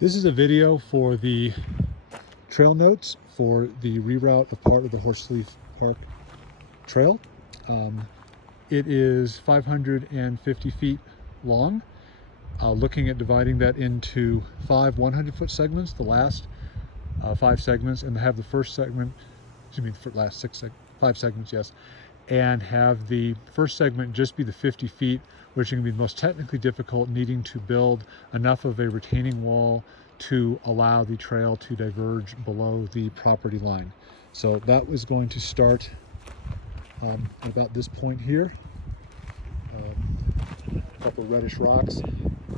This is a video for the trail notes for the reroute of part of the Horsethief Park Trail. It is 550 feet long. Looking at dividing that into 5 100-foot segments, the last 5 segments, and have the first segment, last 5 segments, yes, and have the first segment just be the 50 feet, which are going to be the most technically difficult, needing to build enough of a retaining wall to allow the trail to diverge below the property line. So that was going to start at about this point here, a couple of reddish rocks,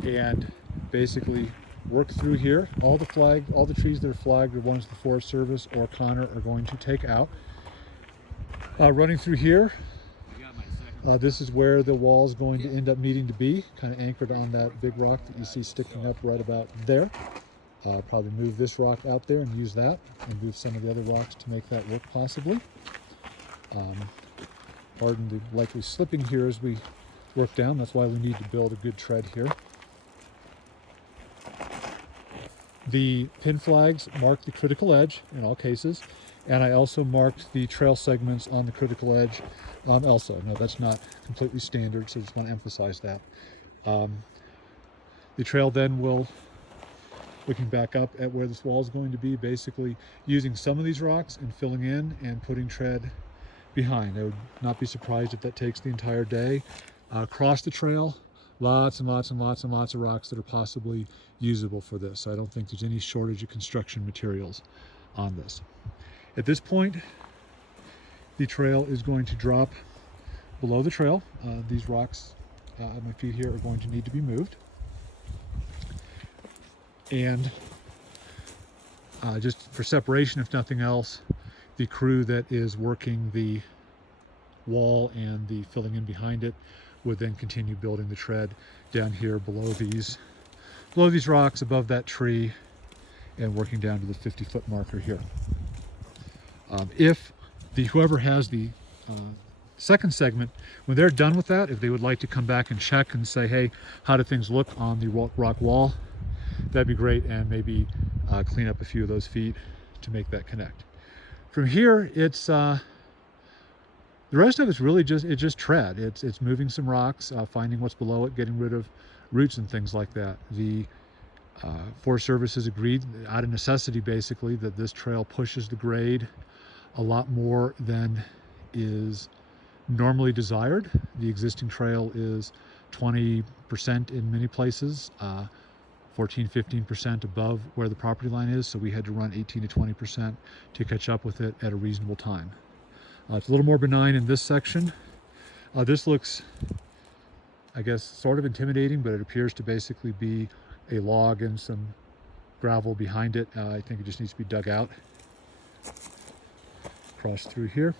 and basically work through here. All the trees that are flagged are ones the Forest Service or Connor are going to take out. Running through here, this is where the wall is going to end up needing to be, kind of anchored on that big rock that you see sticking up right about there. Probably move this rock out there and use that, and move some of the other rocks to make that work possibly. Pardon the likely slipping here as we work down. That's why we need to build a good tread here. The pin flags mark the critical edge in all cases, and I also marked the trail segments on the critical edge also. No, that's not completely standard, so I just want to emphasize that. The trail then will, looking back up at where this wall is going to be, basically using some of these rocks and filling in and putting tread behind. I would not be surprised if that takes the entire day. Across the trail, lots and lots and lots and lots of rocks that are possibly usable for this. I don't think there's any shortage of construction materials on this. At this point, the trail is going to drop below the trail. These rocks at my feet here are going to need to be moved. And just for separation, if nothing else, the crew that is working the wall and the filling in behind it would then continue building the tread down here below these rocks, above that tree, and working down to the 50-foot marker here. If whoever has the second segment, when they're done with that, if they would like to come back and check and say, hey, how do things look on the rock wall, that'd be great, and maybe clean up a few of those feet to make that connect. From here, it's the rest of it's really just tread. It's moving some rocks, finding what's below it, getting rid of roots and things like that. The Forest Service has agreed, out of necessity basically, that this trail pushes the grade a lot more than is normally desired. The existing trail is 20% in many places, 14–15% above where the property line is, so we had to run 18 to 20% to catch up with it at a reasonable time. It's a little more benign in this section. This looks, I guess, sort of intimidating, but it appears to basically be a log and some gravel behind it. I think it just needs to be dug out. Cross through here.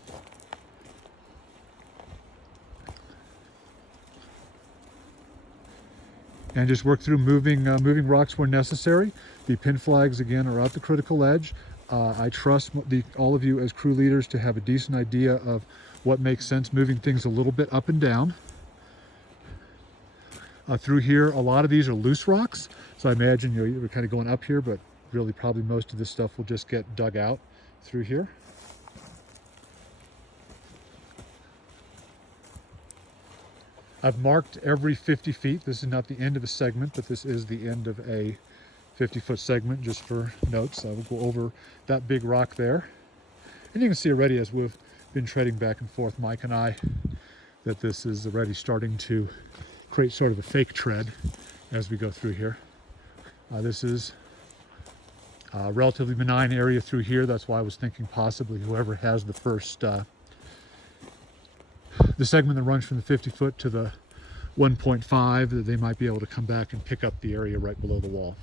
And just work through moving rocks where necessary. The pin flags, again, are at the critical edge. I trust all of you as crew leaders to have a decent idea of what makes sense, moving things a little bit up and down. Through here, a lot of these are loose rocks, so I imagine you're kind of going up here, but really probably most of this stuff will just get dug out through here. I've marked every 50 feet. This is not the end of a segment, but this is the end of a 50-foot segment, just for notes. I will go over that big rock there. And you can see already, as we've been treading back and forth, Mike and I, that this is already starting to create sort of a fake tread as we go through here. This is a relatively benign area through here. That's why I was thinking possibly whoever has the first, the segment that runs from the 50-foot to the 1.5, that they might be able to come back and pick up the area right below the wall.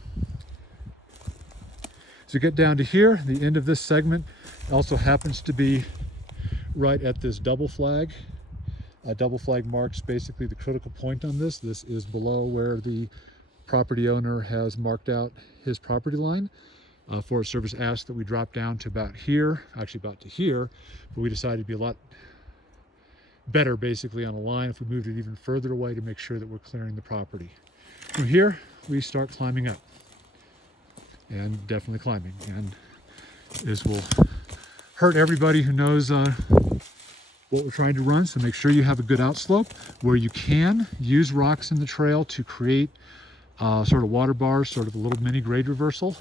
So get down to here, the end of this segment also happens to be right at this double flag. A double flag marks basically the critical point on this. This is below where the property owner has marked out his property line. Forest Service asked that we drop down to about here, actually about to here, but we decided to be a lot better basically on a line if we moved it even further away to make sure that we're clearing the property. From here, we start climbing up. and definitely climbing. And this will hurt everybody who knows what we're trying to run. So make sure you have a good outslope. Where you can, use rocks in the trail to create sort of water bars, sort of a little mini grade reversal,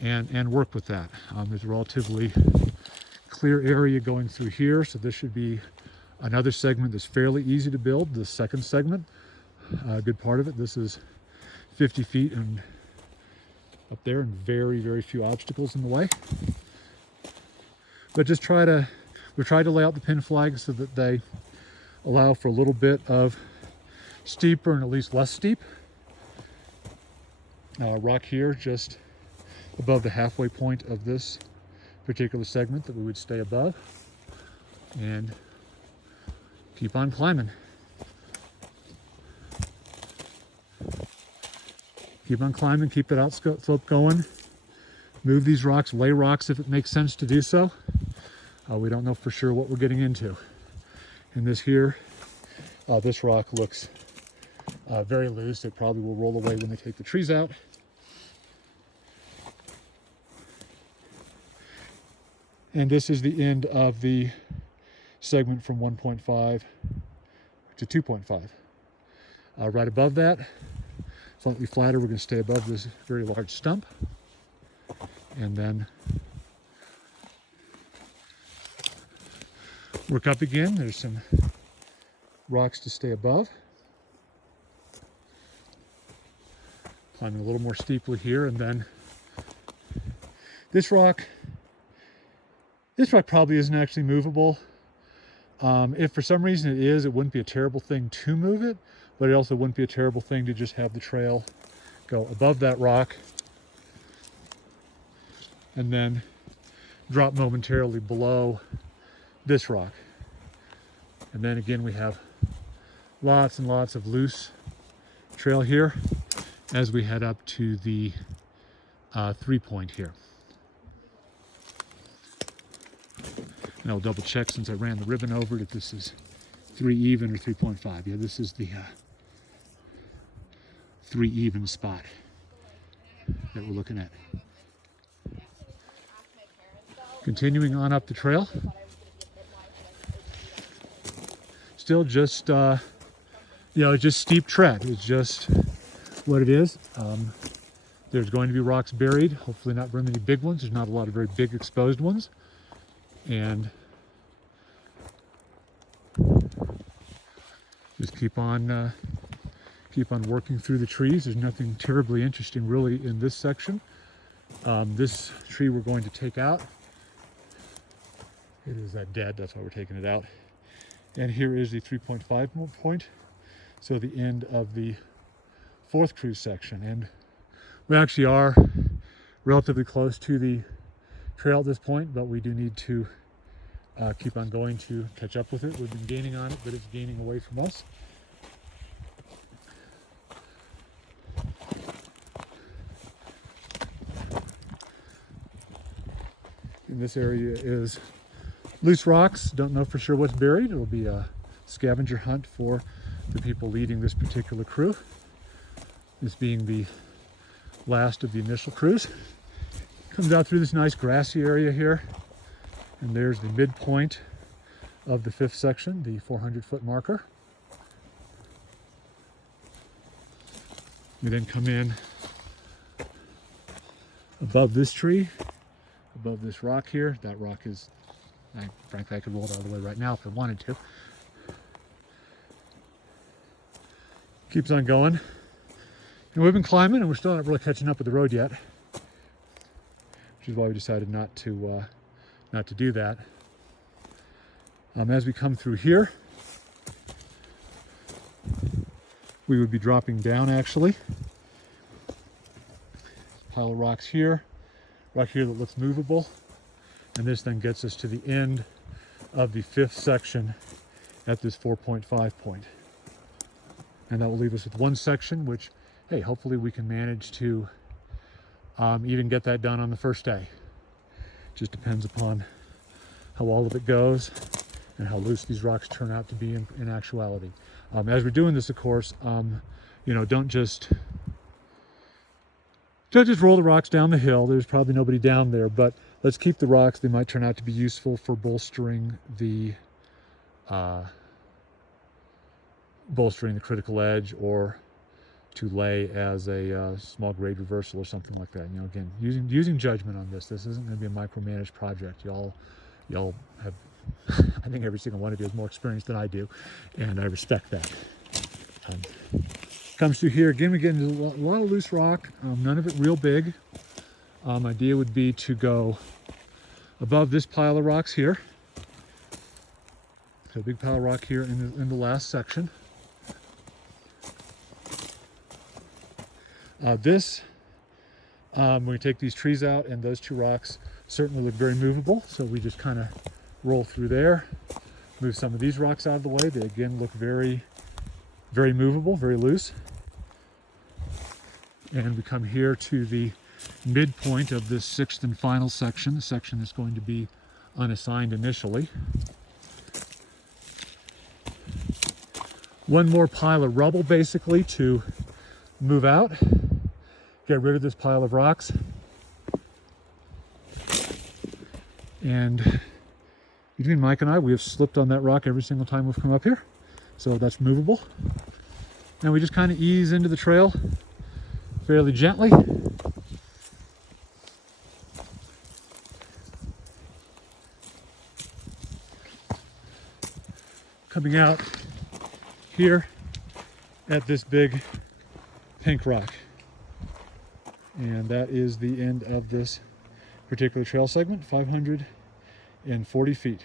and work with that. There's a relatively clear area going through here, so this should be another segment that's fairly easy to build. The second segment, a good part of it, this is 50 feet and up there, and very, very few obstacles in the way. But just we try to lay out the pin flags so that they allow for a little bit of steeper and at least less steep rock here, just above the halfway point of this particular segment that we would stay above, and keep on climbing. Keep on climbing, keep that outslope going. Move these rocks, lay rocks if it makes sense to do so. We don't know for sure what we're getting into. And this here, this rock looks very loose. It probably will roll away when they take the trees out. And this is the end of the segment from 1.5 to 2.5. Right above that, slightly flatter, we're going to stay above this very large stump. And then work up again. There's some rocks to stay above. Climbing a little more steeply here, and then this rock probably isn't actually movable. If for some reason it is, it wouldn't be a terrible thing to move it, but it also wouldn't be a terrible thing to just have the trail go above that rock and then drop momentarily below this rock. And then again, we have lots and lots of loose trail here as we head up to the 3-point here. And I'll double check, since I ran the ribbon over it, if this is 3 even or 3.5. Yeah, this is the 3 even spot that we're looking at. Continuing on up the trail. Still just, just steep tread. It's just what it is. There's going to be rocks buried, hopefully not very many big ones. There's not a lot of very big exposed ones. And just keep on working through the trees. There's nothing terribly interesting really in this section. This tree we're going to take out. It is dead, that's why we're taking it out. And here is the 3.5 point. So the end of the 4th cruise section. And we actually are relatively close to the trail at this point, but we do need to keep on going to catch up with it. We've been gaining on it, but it's gaining away from us. And this area is loose rocks. Don't know for sure what's buried. It'll be a scavenger hunt for the people leading this particular crew. This being the last of the initial cruise. Comes out through this nice grassy area here. And there's the midpoint of the 5th section, the 400-foot marker. We then come in above this tree, above this rock here. That rock is, frankly, I could roll it all the way right now if I wanted to. Keeps on going. And we've been climbing, and we're still not really catching up with the road yet, which is why we decided not to do that. As we come through here, we would be dropping down actually. Pile of rocks here, rock here that looks movable, and this then gets us to the end of the 5th section at this 4.5 point. And that will leave us with one section, which, hey, hopefully we can manage to even get that done on the first day. Just depends upon how all of it goes and how loose these rocks turn out to be in actuality. As we're doing this, of course, don't just So just roll the rocks down the hill. There's probably nobody down there, but let's keep the rocks. They might turn out to be useful for bolstering the critical edge, or to lay as a small grade reversal or something like that. You know, again, using judgment on this. This isn't going to be a micromanaged project. Y'all have, I think every single one of you has more experience than I do, and I respect that. Comes through here again. We get into a lot of loose rock. None of it real big. Idea would be to go above this pile of rocks here. So a big pile of rock here in the last section. When we take these trees out, and those two rocks certainly look very movable, so we just kind of roll through there, move some of these rocks out of the way. They again look very, very movable, very loose. And we come here to the midpoint of this sixth and final section, the section that's going to be unassigned initially. One more pile of rubble basically to move out, get rid of this pile of rocks. And between Mike and I, we have slipped on that rock every single time we've come up here. So that's movable. And we just kind of ease into the trail fairly gently. Coming out here at this big pink rock. And that is the end of this particular trail segment, 540 feet.